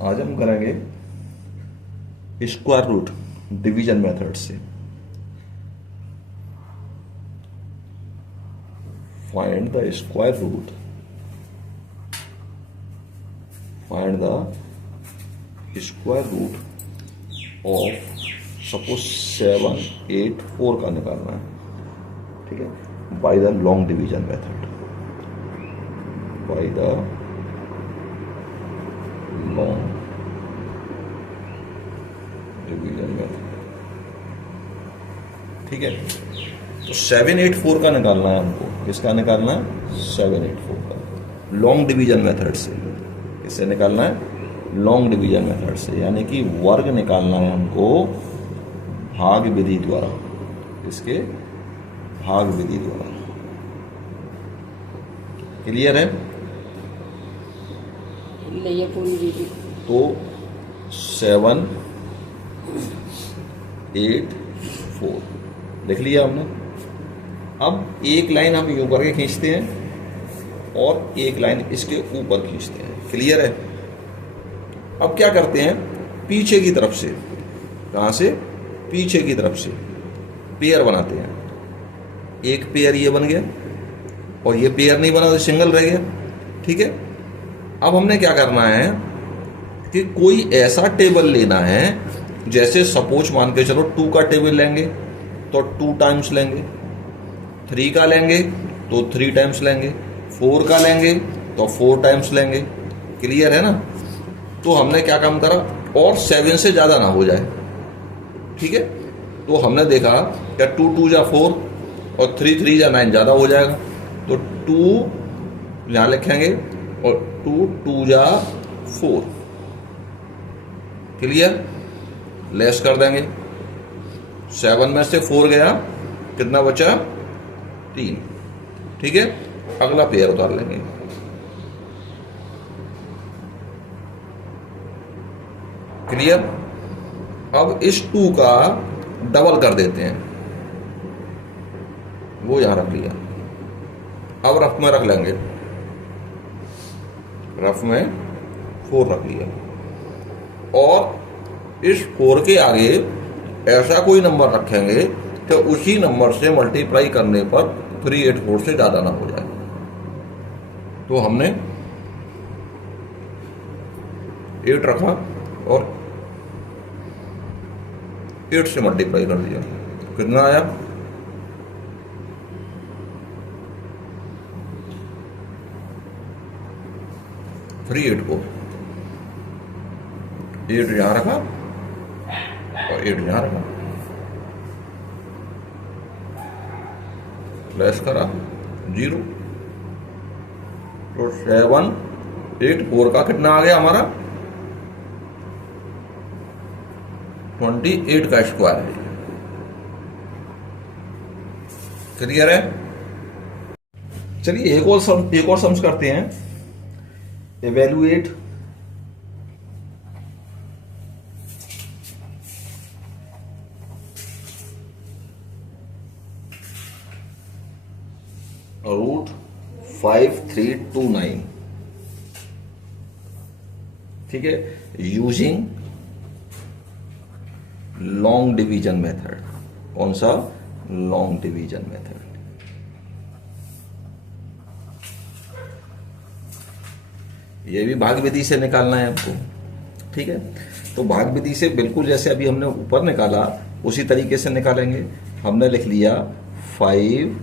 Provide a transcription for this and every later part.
आज हम करेंगे स्क्वायर रूट डिवीजन मेथड से। Find the square root, find the square root of suppose 7, 8, 4 का निकालना है, ठीक है, by the long division method, by the long division method, ठीक है। तो 7, 8, 4 का निकालना है हमको। किसका निकालना है? 7, 8, 4 का, लॉन्ग डिवीजन मेथड से। किससे निकालना है? लॉन्ग डिवीजन मेथड से, यानी कि वर्ग निकालना है हमको भाग विधि द्वारा। इसके भाग विधि द्वारा। क्लियर है? ये पूरी विधि। तो 7, 8, 4 लिख लिया हमने। अब एक लाइन हम यूं करके खींचते हैं और एक लाइन इसके ऊपर खींचते हैं। क्लियर है? अब क्या करते हैं, पीछे की तरफ से, कहां से? पीछे की तरफ से पेयर बनाते हैं। एक पेयर ये बन गया और ये पेयर नहीं बना तो सिंगल रह गया, ठीक है। अब हमने क्या करना है कि कोई ऐसा टेबल लेना है, जैसे सपोज मान के चलो 2 का टेबल लेंगे तो 2 टाइम्स लेंगे, 3 का लेंगे तो 3 टाइम्स लेंगे, 4 का लेंगे तो 4 टाइम्स लेंगे। क्लियर है ना? तो हमने क्या काम करा, और 7 से ज़्यादा ना हो जाए, ठीक है। तो हमने देखा क्या 2 2 जा 4 और 3 3 जा 9 ज़्यादा हो जाएगा, तो 2 यहाँ लिखेंगे और 2 2 जा 4। क्लियर? लेस कर देंगे। 7 में से 4 गया, कितना बचा? 3, ठीक है। अगला पेयर उतार लेंगे। क्लियर? अब इस 2 का डबल कर देते हैं, वो यहां रख लिया। अब रफ में रख लेंगे, रफ में 4 रख लिया, और इस 4 के आगे ऐसा कोई नंबर रखेंगे कि उसी नंबर से मल्टीप्लाई करने पर 384 से ज्यादा ना हो जाए। तो हमने 8 रखा और 8 से मल्टीप्लाई कर दिया, कितना आया? 384। 8 यहां रखा और 8 यहां रखा, लेस करा 0। तो 7, 8, 4 का कितना आ गया हमारा? 28 का स्क्वायर है। क्लियर है? चलिए एक और सम्स करते हैं। इवेल्युएट रूट 5329, ठीक है, यूजिंग लॉन्ग डिवीजन मेथड। कौन सा? Long division method. ये भी भाग विधि से निकालना है आपको, ठीक है। तो भाग विधि से बिल्कुल जैसे अभी हमने ऊपर निकाला उसी तरीके से निकालेंगे। हमने लिख लिया 5,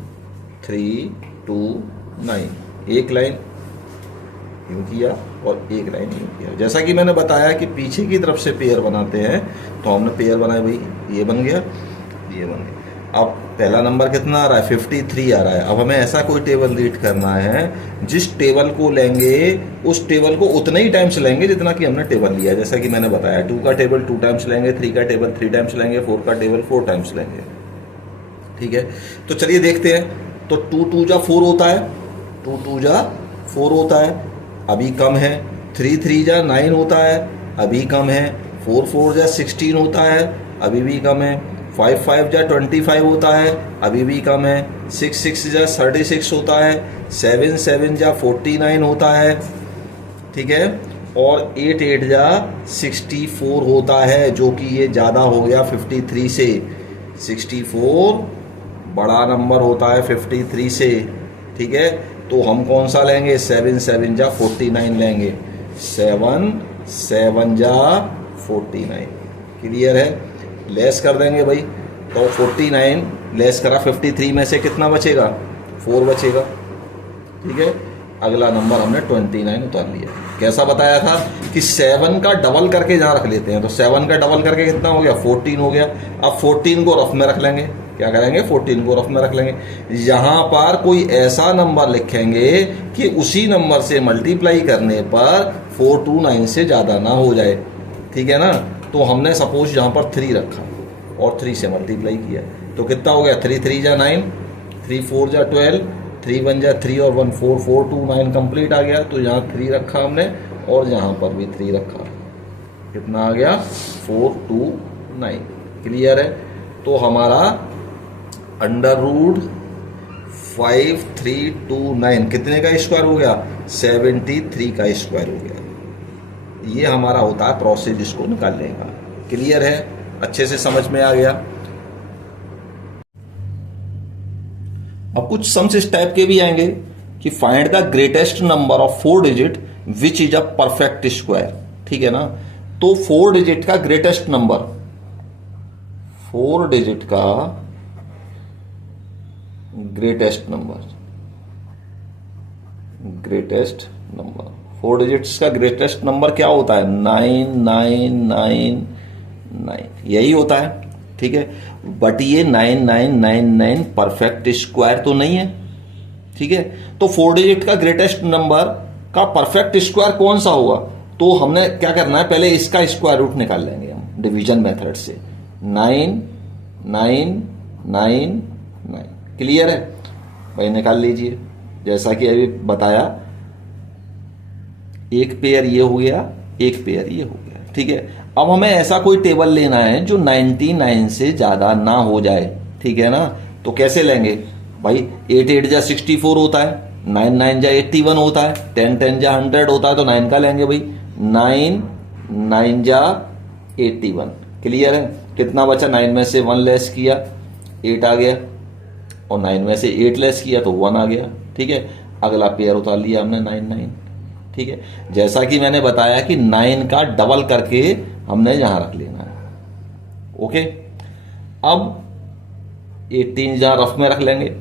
3, 2, 9, एक लाइन यूं किया और एक लाइन यूं किया। जैसा कि मैंने बताया कि पीछे की तरफ से पेयर बनाते हैं, तो हमने पेयर बनाए, भाई ये बन गया, ये बन गया। अब पहला नंबर कितना आ रहा है? 53 आ रहा है। अब हमें ऐसा कोई टेबल रीड करना है, जिस टेबल को लेंगे उस टेबल को उतने ही टाइम्स लेंगे जितना कि हमने टेबल लिया। जैसा कि मैंने बताया 2 का टेबल 2 टाइम्स लेंगे, 3 का टेबल 3 टाइम्स लेंगे, 4 का टेबल 4 टाइम्स लेंगे, ठीक है। तो चलिए देखते हैं। तो 2 2 जा 4 होता है, 2 2 जा 4 होता है, अभी कम है। 3 3 जा 9 होता है, अभी कम है। 4 4 जा 16 होता है, अभी भी कम है। 5 5 जा 25 होता है, अभी भी कम है। 6 6 जा 36 होता है, 7 7 जा 49 होता है, ठीक है। और 8 8 जा 64 होता है, जो कि ये ज़्यादा हो गया 53 से। 64 बड़ा नंबर होता है 53 से, ठीक है। तो हम कौन सा लेंगे? 7 7 जा 49 लेंगे। 7 7 जा 49, क्लियर है। लेस कर देंगे भाई, तो 49 लेस करा 53 में से कितना बचेगा? 4 बचेगा, ठीक है। अगला नंबर हमने 29 उतार लिया। कैसा बताया था कि 7 का डबल करके जहाँ रख लेते हैं, तो 7 का डबल करके कितना हो गया? 14 हो गया। अब 14 को रफ में रख लेंगे। क्या करेंगे? 14 को रफ में रख लेंगे। यहाँ पर कोई ऐसा नंबर लिखेंगे कि उसी नंबर से मल्टीप्लाई करने पर 429 से ज़्यादा ना हो जाए, ठीक है ना। तो हमने सपोज यहाँ पर 3 रखा और 3 से मल्टीप्लाई किया, तो कितना हो गया? 3 3 जा 9, 3 4 जा 12, 3 1 जा 3 और 1 4, 4 2 9 कंप्लीट आ गया। तो यहाँ 3 रखा हमने और यहाँ पर भी 3 रखा, कितना आ गया? 4 2 9, क्लियर है। तो हमारा √5 3 2 9 कितने का स्क्वायर हो गया? 73 का स्क्वायर हो गया। ये हमारा होता है प्रोसेस इसको निकालने का, क्लियर है, अच्छे से समझ में आ गया। अब कुछ सम्स इस टाइप के भी आएंगे कि find the greatest number of 4 digit which is a perfect square, ठीक है ना। तो 4 डिजिट का ग्रेटेस्ट नंबर, 4 डिजिट का ग्रेटेस्ट नंबर, 4 डिजिट्स का ग्रेटेस्ट नंबर क्या होता है? 9999, यही होता है, ठीक है। बट ये 9999 परफेक्ट स्क्वायर तो नहीं है, ठीक है। तो 4 डिजिट का ग्रेटेस्ट नंबर का परफेक्ट स्क्वायर कौन सा होगा? तो हमने क्या करना है, पहले इसका स्क्वायर रूट निकाल लेंगे हम डिवीजन मेथड से। 9999, क्लियर है भाई, निकाल लीजिए। जैसा कि अभी बताया, एक पेयर ये हो गया, एक पेयर ये हो गया, ठीक है। अब हमें ऐसा कोई टेबल लेना है जो 99 से ज्यादा ना हो जाए, ठीक है ना। तो कैसे लेंगे भाई? 8 8 जा 64 होता है, 9 9 जा 81 होता है, 10 10 जा 100 होता है, तो 9 का लेंगे भाई। 9 9 जा 81, क्लियर है। कितना बचा? 9 में से 1 लेस किया 8 आ गया, और 9 में से 8 लेस किया तो 1 आ गया, ठीक है। अगला पेयर उतार लिया हमने 9 9, ठीक है। जैसा कि मैंने बताया कि 9 का डबल करके हमने यहां रख लेना है, ओके। अब 18 जहां रफ में रख लेंगे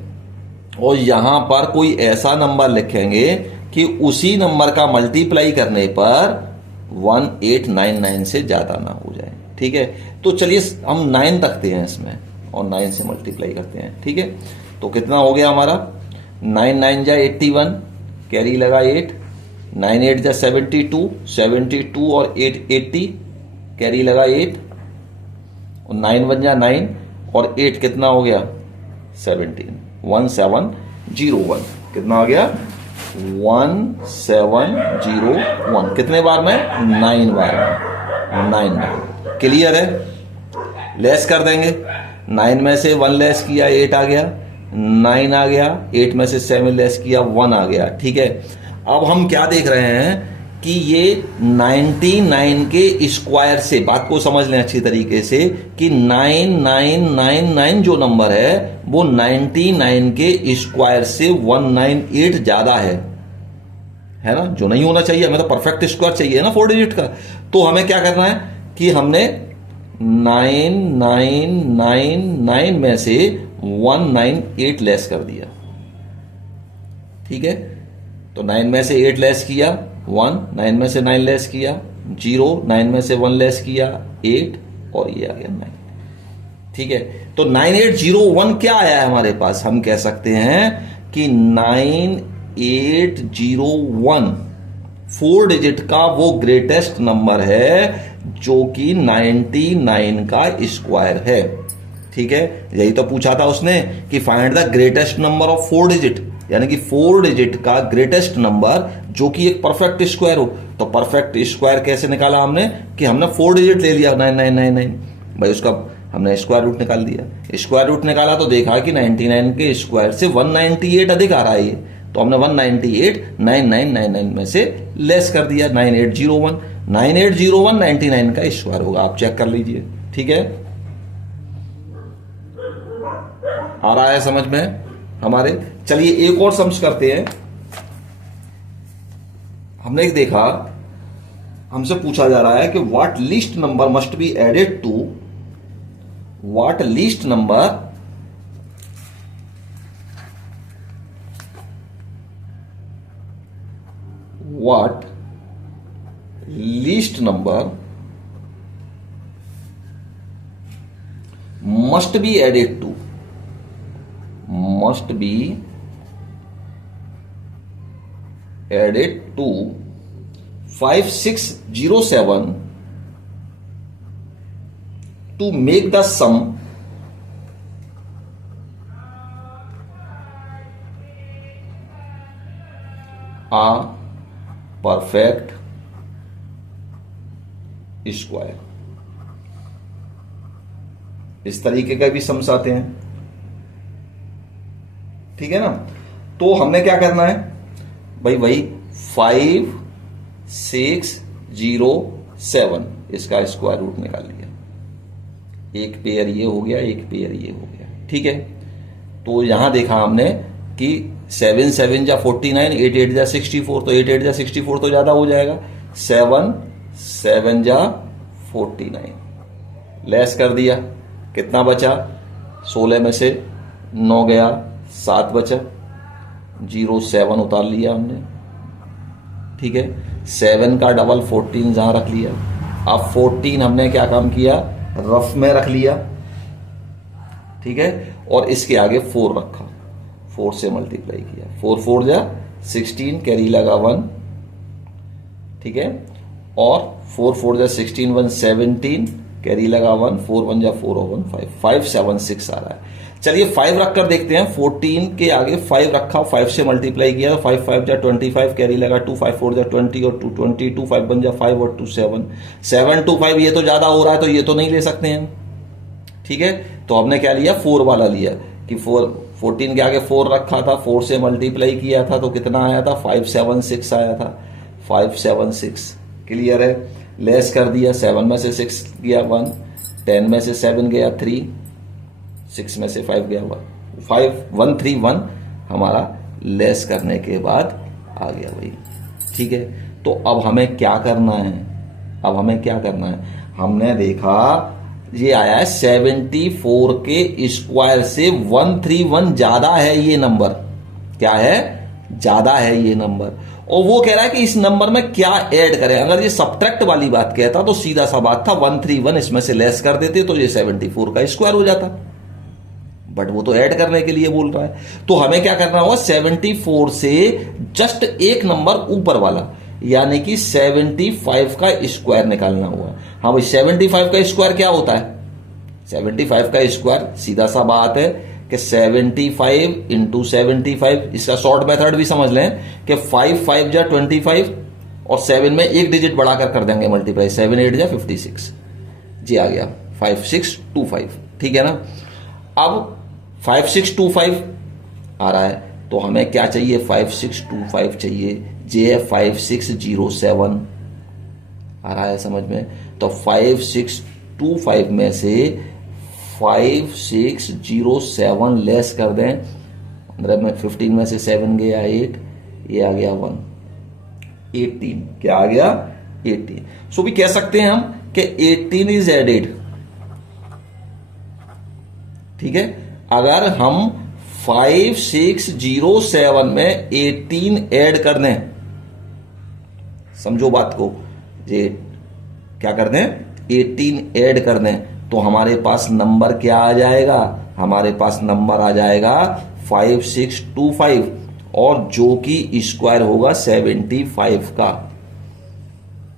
और यहां पर कोई ऐसा नंबर लिखेंगे कि उसी नंबर का मल्टीप्लाई करने पर 1899 से ज्यादा ना हो जाए, ठीक है। तो चलिए हम 9 रखते हैं इसमें और 9 से मल्टीप्लाई करते हैं, ठीक है। तो कितना हो गया हमारा? 9 9 जा 81, कैरी लगा 8, 9 8 जा 72, 72 और 8 80, कैरी लगा 8, और 9 1 जा 9 और 8 कितना हो गया? 17, 1701, कितना हो गया? 1701। कितने बार में? 9 बार में, 9 क्लियर है। लेस कर देंगे, 9 में से 1 लेस किया 8 आ गया, 9 आ गया, 8 में से 7 लेस किया 1 आ गया, ठीक है। अब हम क्या देख रहे हैं कि ये 99 के स्क्वायर से, बात को समझ लें अच्छी तरीके से, कि 9999 जो नंबर है वो 99 के स्क्वायर से 198 ज्यादा है ना, जो नहीं होना चाहिए। हमें तो परफेक्ट स्क्वायर चाहिए ना 4 डिजिट का। तो हमें क्या करना है कि हमने 9999 में से 198 लेस कर दिया, ठीक है। तो 9 में से 8 लेस किया 1, 9 में से 9 लेस किया 0, 9 में से 1 लेस किया 8, और ये आ गया 9, ठीक है। तो 9801 क्या आया है हमारे पास? हम कह सकते हैं कि 9801 4 डिजिट का वो ग्रेटेस्ट नंबर है जो कि 99 का स्क्वायर है, ठीक है। यही तो पूछा था उसने कि find the greatest number of 4 digit, यानी कि 4 डिजिट का ग्रेटेस्ट नंबर जो कि एक परफेक्ट स्क्वायर हो। तो परफेक्ट स्क्वायर कैसे निकाला हमने? कि हमने 4 डिजिट ले लिया 9999 भाई, उसका हमने स्क्वायर रूट निकाल दिया। स्क्वायर रूट निकाला तो देखा कि 99 के स्क्वायर से 198 अधिक आ रहा है ये, तो हमने 198 9999 में से लेस कर दिया 9801। 9801 99 का स्क्वायर होगा, आप चेक कर लीजिए। ठीक है, आ रहा है समझ में हमारे। चलिए एक और सम्स करते हैं। हमने देखा, हमसे पूछा जा रहा है कि what least number must be added to, what least number what least number must be added to, must be added to 5607 to make the sum a perfect square. इस तरीके का भी सम्स आते हैं। ठीक है ना, तो हमने क्या करना है भाई, वही 5607 इसका स्क्वायर रूट निकाल लिया। एक पेयर ये हो गया, एक पेयर ये हो गया। ठीक है, तो यहां देखा हमने कि 7 7 जा 49, 8 8 जा 64, तो 8 8 जा 64 तो ज्यादा हो जाएगा। 7 7 जा 49 लेस कर दिया, कितना बचा? 16 में से 9 गया, 7 बचा, 07 उतार लिया हमने। ठीक है, 7 का डबल 14 जहां रख लिया। अब 14 हमने क्या काम किया, रफ में रख लिया। ठीक है, और इसके आगे 4 रखा, 4 से मल्टीप्लाई किया। 4 4 जा 16, कैरी लगा 1। ठीक है, और 4 4 जा 16 1 17, कैरी लगा 1। 4 1 जा 4 और 1 5, 576 आ रहा है। चलिए 5 रखकर देखते हैं। 14 के आगे 5 रखा, 5 से मल्टीप्लाई किया तो 5 5 जा 25, कैरी लगा 2। 5 4 जा 20 और 2 22, 5 1 जा 5 और 2 7 7 2 5। ये तो ज्यादा हो रहा है, तो ये तो नहीं ले सकते हैं। ठीक है, तो हमने क्या लिया, 4 वाला लिया कि 14 के आगे 4 रखा था, 4 से मल्टीप्लाई किया था तो कितना आया था, 576 आया था। 576 क्लियर है, लेस कर दिया। 7 में से 6 गया 1, 10 में से 7 गया 3, 6 में से 5 गया 1, 5131 हमारा लेस करने के बाद आ गया भाई। ठीक है, तो अब हमें क्या करना है, अब हमें क्या करना है, हमने देखा ये आया है 74 के स्क्वायर से 131 ज्यादा है ये नंबर। क्या है, ज्यादा है ये नंबर। और वो कह रहा है कि इस नंबर में क्या ऐड करें। अगर ये सब्ट्रैक्ट वाली बात कहता तो सीधा सा बात था, 131 इसमें से लेस कर देते तो ये 74 का स्क्वायर हो जाता, बट वो तो ऐड करने के लिए बोल रहा है। तो हमें क्या करना होगा, 74 से जस्ट एक नंबर ऊपर वाला यानी कि 75 का स्क्वायर निकालना होगा। हाँ भाई, 75 का स्क्वायर क्या होता है, 75 का स्क्वायर सीधा सा बात है कि 75 इंटू 75। इसका शॉर्ट मेथड भी समझ लें कि 5 5 जा 25 और 7 में एक डिजिट बढ़ाकर कर देंगे मल्टीप्लाई। 7 8 जा 56 जी आ गया 5625। ठीक है ना, अब 5625 आ रहा है तो हमें क्या चाहिए, 5625 चाहिए। जे है 5607 आ रहा है समझ में। तो 5625 में से 5607 लेस कर दें। 15 में 15 में से 7 गया 8, ये आ गया 1, 18 क्या आ गया 18। सो भी कह सकते हैं हम कि 18 इज एडेड। ठीक है, अगर हम 5607 में 18 ऐड कर दें, समझो बात को, ये क्या कर दें, 18 ऐड कर दें तो हमारे पास नंबर क्या आ जाएगा, हमारे पास नंबर आ जाएगा 5625 और जो कि स्क्वायर होगा 75 का।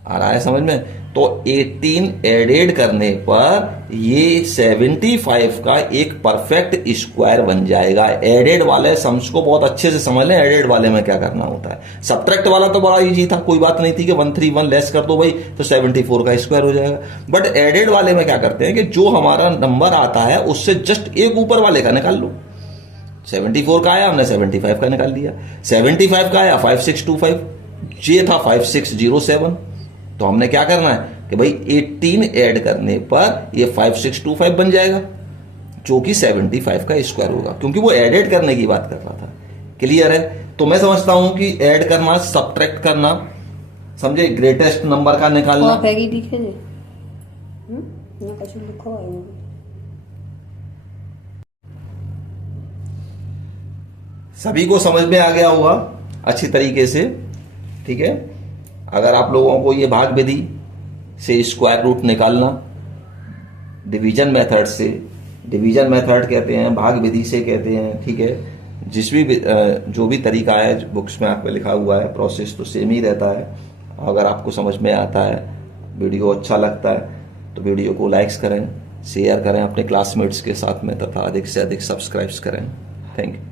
आ रहा है समझ में। तो 18 एडेड करने पर ये 75 का एक परफेक्ट स्क्वायर बन जाएगा। एडेड वाले सम्स को बहुत अच्छे से समझ लें, एडेड वाले में क्या करना होता है। सब्ट्रैक्ट वाला तो बड़ा इजी था, कोई बात नहीं थी कि 131 लेस कर दो भाई तो 74 का स्क्वायर हो जाएगा। बट एडेड वाले में क्या करते हैं कि जो हमारा नंबर आता है उससे जस्ट एक ऊपर वाले का निकाल लो। 74 का आया, हमने 75 का निकाल लिया। 75 का आया 5625, ये था 5607। तो हमने क्या करना है कि भाई 18 ऐड करने पर ये 5625 बन जाएगा, जो कि 75 का स्क्वायर होगा, क्योंकि वो एडेड करने की बात कर रहा था। क्लियर है? तो मैं समझता हूं कि ऐड करना, सब्ट्रैक्ट करना, समझे, ग्रेटेस्ट नंबर का निकालना। सभी को समझ में आ गया होगा अच्छी तरीके से। ठीक है, अगर आप लोगों को ये भाग विधि से स्क्वायर रूट निकालना डिवीजन मेथड से, डिवीजन मेथड कहते हैं, भाग विधि से कहते हैं, ठीक है, जिस भी जो भी तरीका है बुक्स में आप पे लिखा हुआ है, प्रोसेस तो सेम ही रहता है। अगर आपको समझ में आता है, वीडियो अच्छा लगता है, तो वीडियो को लाइक्स करें, शेयर करें अपने क्लासमेट्स के साथ में, तथा अधिक से अधिक सब्सक्राइब्स करें। Thank you.